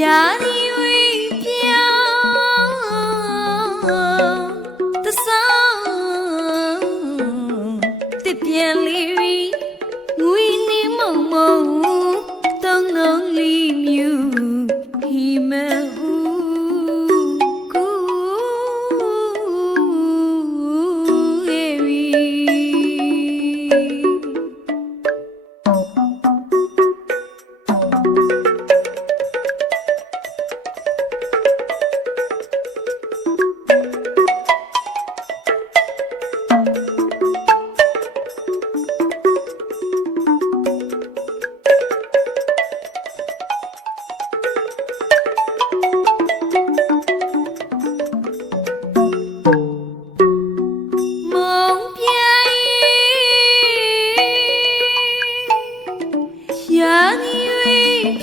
ഞാനീ 杨月飘，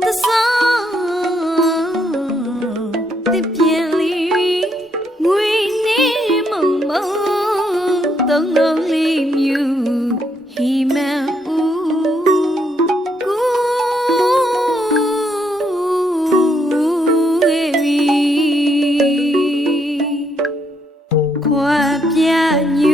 的桑的边里，为你梦梦等等里牛，一满屋孤为，跨边牛。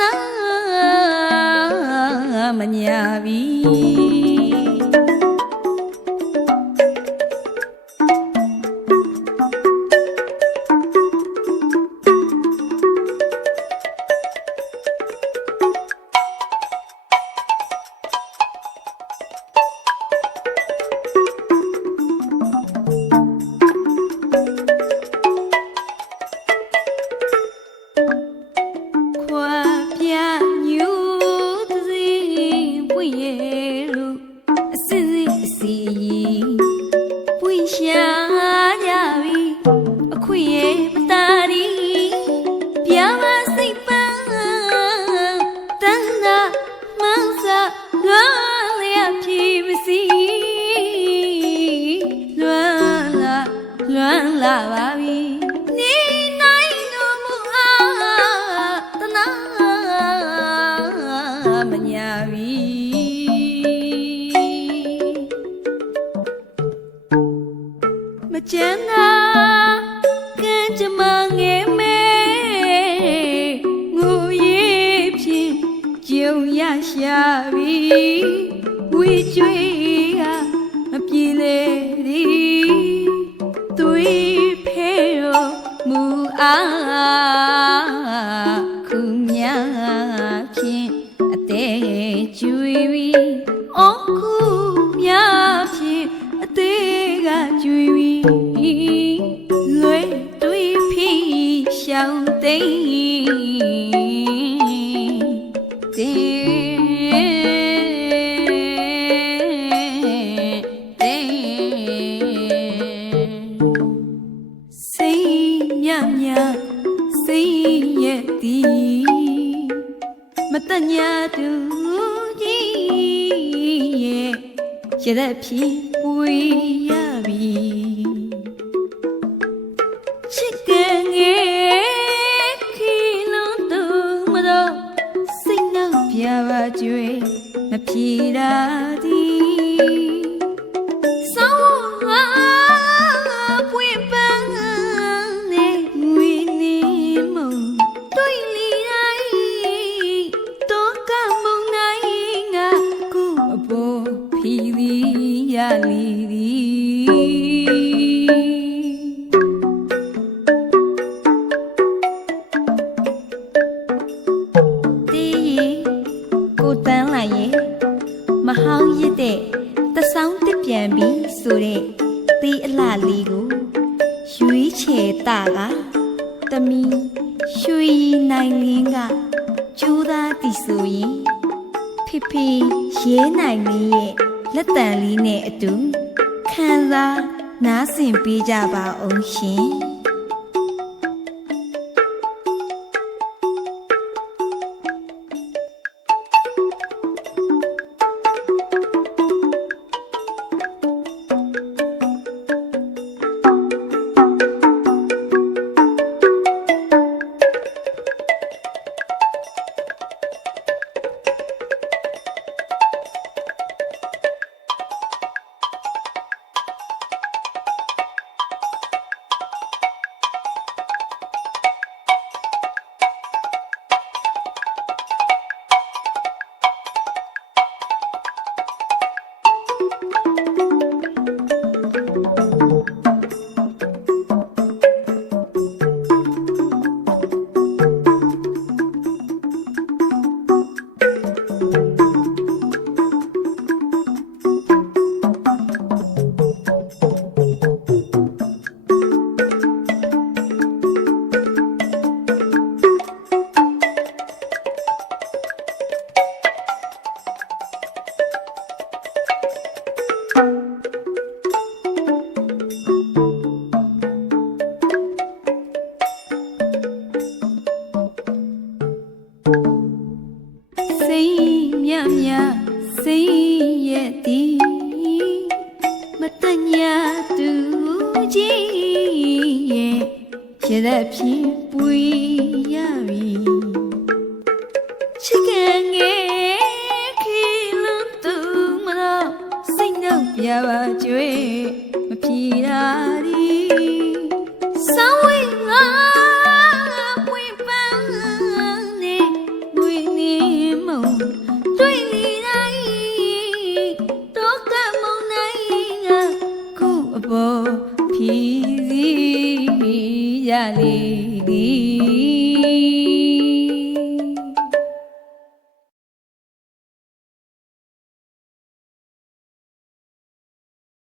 နာမညာပြီ ခုမြဖြင့်အသေးကျွေးပြီအော်ခုမြဖြင့်အသေးကကျွေးပြီလွယ်သွေးဖိရှောင်းသိ ရတဲ့ဖြစ်ပွေရပြီချစ်ကငယ်ခီလုံးတူမတော့စိတ်နှောက်ပြပါကြွေမဖြေတာ န်းလိုက်ရဲ့မဟောင်းရစ်တဲ့တဆောင်းတစ်ပြန်ပြီးဆိုတဲ့တီးအလှလေးကိုရွေးချယ်တာကတမီရွှေရည်နိုင်လင်းကကျူးသားတီဆိုရင်ဖေဖေရဲနိုင်လင်းရဲ့လက်တံလေးနဲ့အတူခံစားနားဆင်ပေးကြပါအောင်ရှင် ရသက်ဖြင့်ပွေရပြီချစ်ကန်ငယ်ခီလုံးသူမလို့စိတ်နှောက်ပြပါကြွေမဖြီတာဒီဆောင်းဝိငါပွေပန်းနေဝိနေမုံတွေ့နေတိုင်းတော့ကမုံနိုင်ငါခုအပေါ်ဖြီးစီ ရလေဒီ